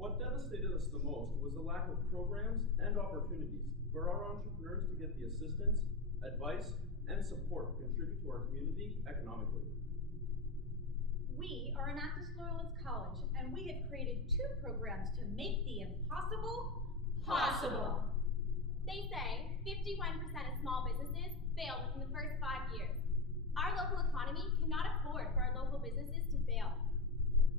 What devastated us the most was the lack of programs and opportunities for our entrepreneurs to get the assistance, advice, and support to contribute to our community economically. We are Enactus Loyalist College, and we have created 2 programs to make the impossible possible. They say 51% of small businesses fail within the first 5 years. Our local economy cannot afford for our local businesses to fail.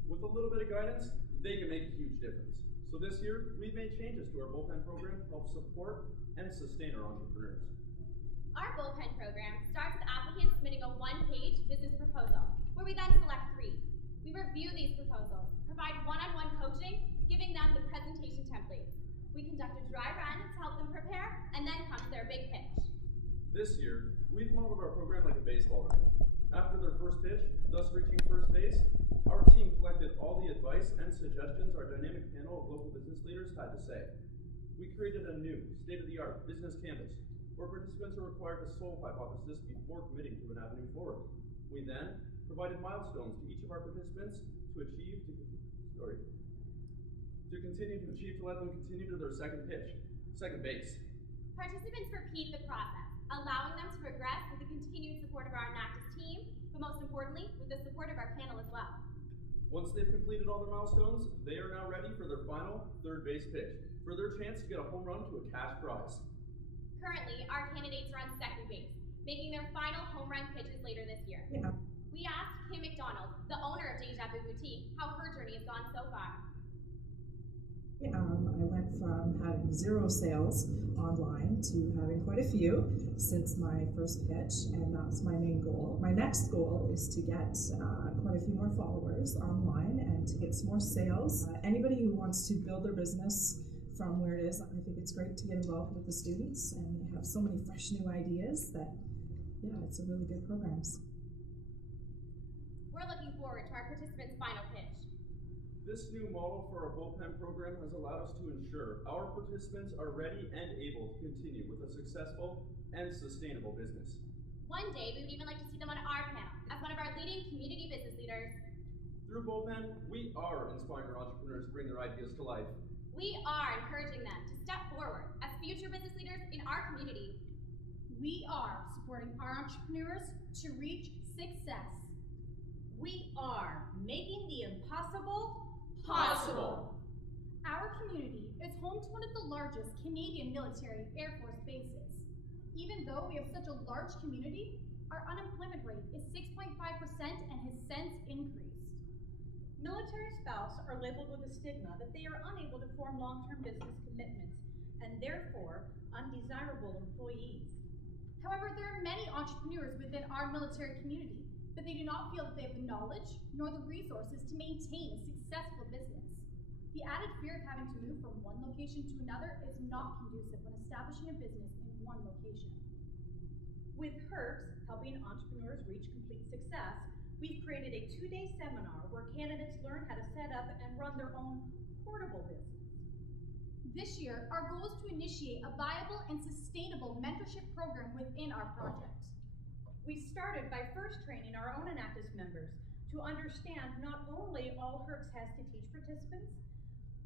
With a little bit of guidance, they can make a huge difference. So this year, we've made changes to our bullpen program to help support and sustain our entrepreneurs. Our bullpen program starts with applicants submitting a 1-page business proposal, where we then select 3. We review these proposals, provide one-on-one coaching, giving them the presentation templates. We conduct a dry run to help them prepare, and then comes their big pitch. This year, we've modeled our program like a baseball game. After their first pitch, thus reaching first base, our team collected all the advice and suggestions our dynamic panel of local business leaders had to say. We created a new, state-of-the-art business canvas where participants are required to solve hypothesis before committing to an avenue forward. We then provided milestones to each of our participants to let them continue to their second base. Participants repeat the process, allowing them to progress with the continued support of our Enactus team, but most importantly, with the support of our panel as well. Once they've completed all their milestones, they are now ready for their final third base pitch, for their chance to get a home run to a cash prize. Currently, our candidates are on second base, making their final home run pitches later this year. Yeah. We asked Kim McDonald, the owner of Deja Vu Boutique, how her journey has gone so far. I went from having 0 sales online to having quite a few since my first pitch, and that's my main goal. My next goal is to get quite a few more followers online and to get some more sales. Anybody who wants to build their business from where it is, I think it's great to get involved with the students, and they have so many fresh new ideas that, yeah, it's a really good program. We're looking forward to our participants' final pitch. This new model for our bullpen program has allowed us to ensure our participants are ready and able to continue with a successful and sustainable business. One day, we would even like to see them on our panel as one of our leading community business leaders. Through Bullpen, we are inspiring our entrepreneurs to bring their ideas to life. We are encouraging them to step forward as future business leaders in our community. We are supporting our entrepreneurs to reach success. We are making the impossible possible. Our community is home to one of the largest Canadian military Air Force bases. Even though we have such a large community, our unemployment rate is 6.5% and has since increased. Military spouse are labeled with a stigma that they are unable to form long-term business commitments and therefore undesirable employees. However, there are many entrepreneurs within our military community, but they do not feel that they have the knowledge nor the resources to maintain a successful business. The added fear of having to move from one location to another is not conducive when establishing a business in one location. With HERPS, helping entrepreneurs reach complete success, we've created a 2-day seminar where candidates learn how to set up and run their own portable business. This year, our goal is to initiate a viable and sustainable mentorship program within our project. We started by first training our own Enactus members to understand not only all HERPS has to teach participants,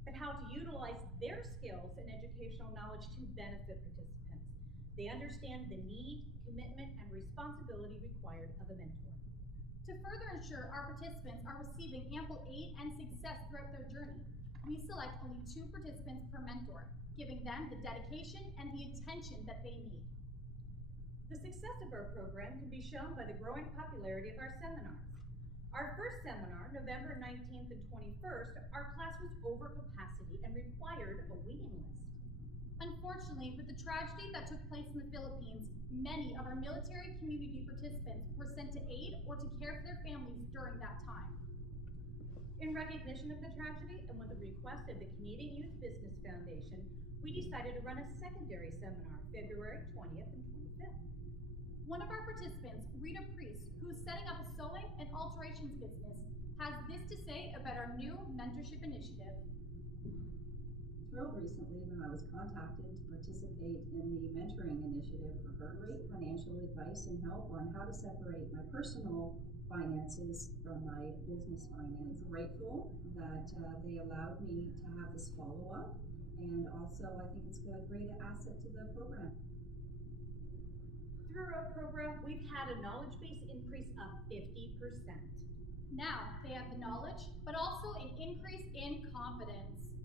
but how to utilize their skills and educational knowledge to benefit participants. They understand the need, commitment, and responsibility required of a mentor. To further ensure our participants are receiving ample aid and success throughout their journey, we select only 2 participants per mentor, giving them the dedication and the attention that they need. The success of our program can be shown by the growing popularity of our seminars. Our first seminar, November 19th and 21st, our class was over capacity and required a waiting list. Unfortunately, with the tragedy that took place in the Philippines, many of our military community participants were sent to aid or to care for their families during that time. In recognition of the tragedy and with the request of the Canadian Youth Business Foundation, we decided to run a secondary seminar, February 20th and 25th. One of our participants, Rita Priest, who is setting up a sewing and alterations business, has this to say about our new mentorship initiative. Thrilled recently when I was contacted to participate in the mentoring initiative for her. Great financial advice and help on how to separate my personal finances from my business finance. Grateful that they allowed me to have this follow-up, and also I think it's a great asset to the program. Through our program, we've had a knowledge base increase of 50%. Now they have the knowledge, but also an increase in confidence.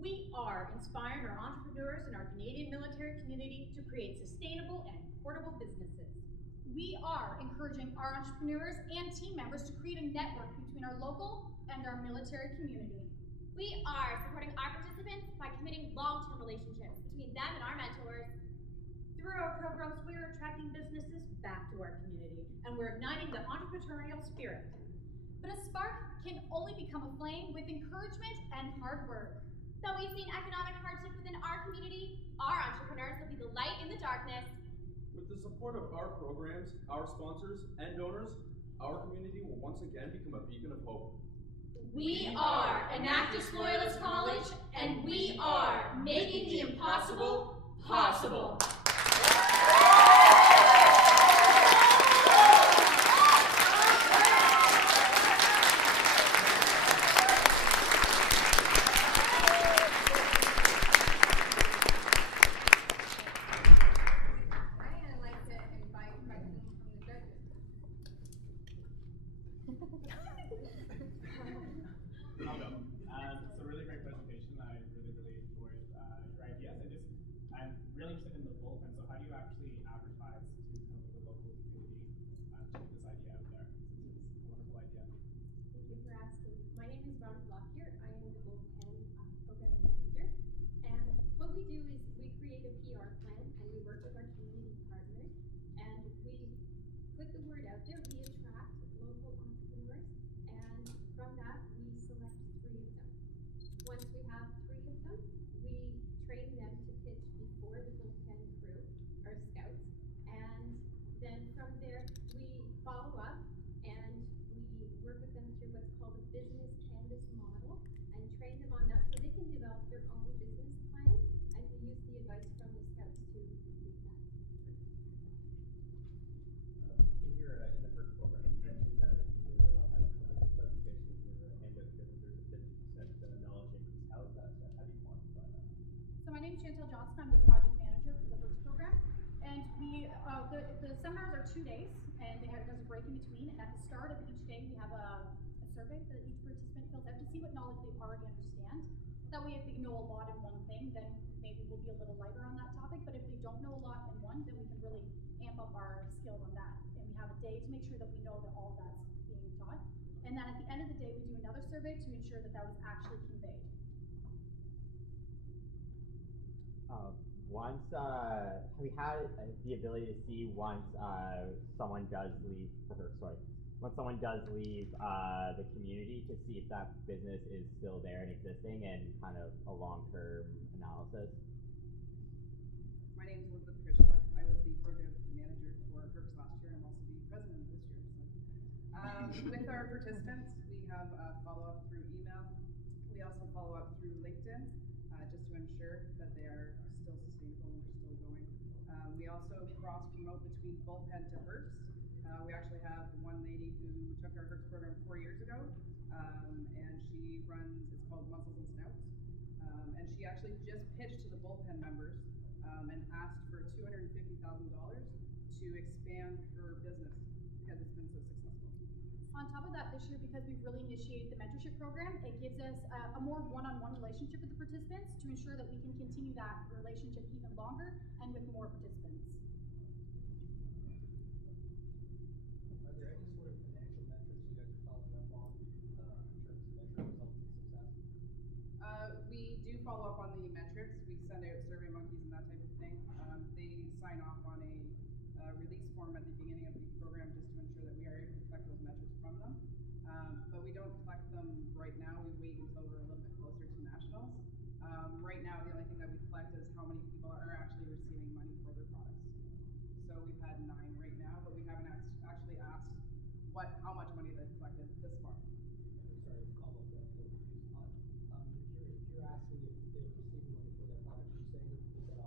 We are inspiring our entrepreneurs in our Canadian military community to create sustainable and portable businesses. We are encouraging our entrepreneurs and team members to create a network between our local and our military community. We are supporting our participants by committing long-term relationships between them and our mentors. Through our programs, we are attracting businesses back to our community, and we're igniting the entrepreneurial spirit. But a spark can only become a flame with encouragement and hard work. Though we've seen economic hardship within our community, our entrepreneurs will be the light in the darkness. With the support of our programs, our sponsors, and donors, our community will once again become a beacon of hope. We are Enactus Loyalist College, and we are making the impossible possible. It's a really great presentation. I really enjoyed your ideas. I'm really interested in the bullpen. So how do you actually advertise to kind of the local community to get this idea out there? It's a wonderful idea. Thank you for asking. My name is Ron Blockyer. I am the bullpen program manager. And what we do is we create a PR plan and we work with our community partners and we put the word out there. We attract local entrepreneurs, and from that we select 3 of them. Once we have 3 of them, we train them to pitch before the bullpen crew, our scouts, and then from there we follow up and we work with them through what's called a business canvas model and train them on that so they can develop their own business plan and to use the advice from the scouts to complete that. In the HERT program, you mentioned that in your outcome of the presentation, your handout here, that there's a 50% knowledge increase. How is that? How do you quantify that? So my name is Chantel Johnson. I'm the project manager for the HERTS program. And we, the seminars are 2 days, and there's a break in between. And at the start of each day, we have a survey that each participant fills out to see what knowledge they already understand. That way, if they know a lot in one thing, then maybe we'll be a little lighter on that topic. But if they don't know a lot in one, one, then we can really amp up our skills on that. And we have a day to make sure that we know that all of that's being taught. And then at the end of the day, we do another survey to ensure that that was actually conveyed. Have we had the ability to see once someone does leave, once someone does leave the community, to see if that business is still there and existing, and kind of a long-term analysis? My name is Elizabeth Krishchuk. I was the project manager for HERCS last year. I'm also the president this year. So. With our participants, we have follow-up through email. We also follow up through LinkedIn, just to ensure that they are still sustainable and they're still going. We also cross-promote between bullpen to HERCS. We actually have one lady who took our HERCS program 4 years ago, and she runs, it's called Muscles and Snouts. And she actually just pitched to the bullpen members and asked for $250,000 to expand her business because it's been so successful. On top of that, this year, because we've really initiated the mentorship program, it gives us a more one-on-one relationship with the participants to ensure that we can continue that relationship even longer and with more participants. Are there any sort of financial metrics you guys are following up on in terms of measuring results and success? We do follow up on the metrics. We send out survey monkeys and that type of thing. They sign off on a release form at the beginning of the program just to ensure that we are able to collect those metrics from them. But we don't collect them right now. We wait until we're a little bit closer to nationals. Right now, the only thing that we collect is how many people are actually receiving money for their products. So we've had 9 right now, but we haven't actually asked how much money they've collected this far. And I'm sorry, the call up got a little confused. If you're asking if they're receiving money for their products, are you saying that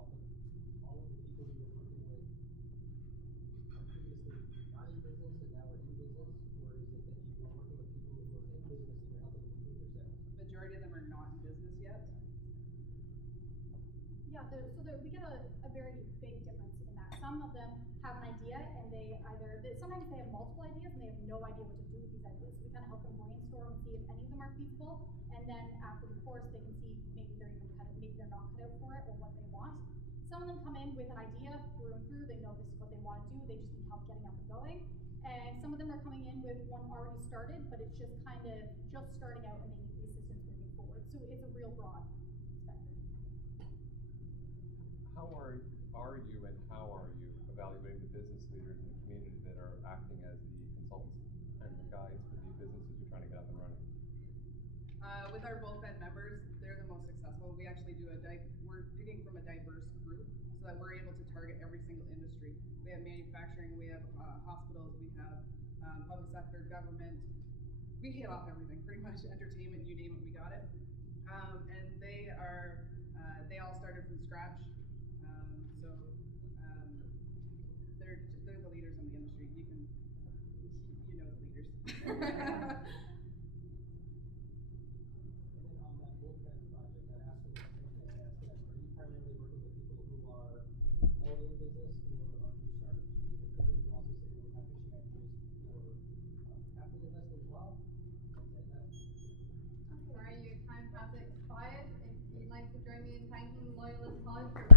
all of the people you were working with are previously not in business and now are in business, or is it that you were working with people who are in business and you're helping them improve their sales? Majority of them are not in business yet. Yeah, we get a very big difference in that. Some of them have an idea and sometimes they have multiple ideas and they have no idea what to do with these ideas. So we kind of help them brainstorm and see if any of them are feasible. And then after the course, they can see maybe they're not cut out for it or what they want. Some of them come in with an idea through and through. They know this is what they want to do. They just need help getting up and going. And some of them are coming in with one already started, but it's just kind of just starting out and they need the assistance moving forward. So it's a real broad spectrum. How are you and how are you evaluating the business leaders in the community that are acting as the consultants and the guides for the businesses you're trying to get up and running? With our bullpen members, they're the most successful. We actually we're picking from a diverse group so that we're able to target every single industry. We have manufacturing, we have hospitals, we have public sector, government. We hit off everything, pretty much entertainment, you name it, we got it. And they all started from scratch. So they're the leaders in the industry. You know the leaders. And then on that bullpen project, I'd ask you the same thing I asked them. Are you primarily working with people who are already in business, or are you starting to? Because I heard you also say we're not pitching ideas for capital investment as well. Sorry, your time has expired. If you'd like to join me in thanking Loyalist College for